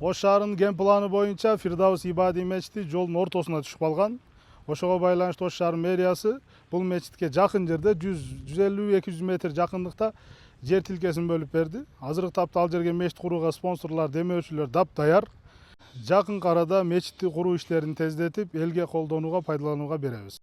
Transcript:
Ош шаарынын ген планы боюнча Фирдаус Ибадий мечити жолдун ортосуна түшүп калган. Ошого байланыштуу Ош шаар мэриясы бул мечитке жакын жерде 150-200 метр жакындыкта жер тилкесин бөлүп берди. Азыркы тапта ал жерге мечит курууга спонсорлор, демөөрчүлөр даяр. Жакын арада мечитти куруу иштерин тездетип, элге колдонууга, пайдаланууга беребиз.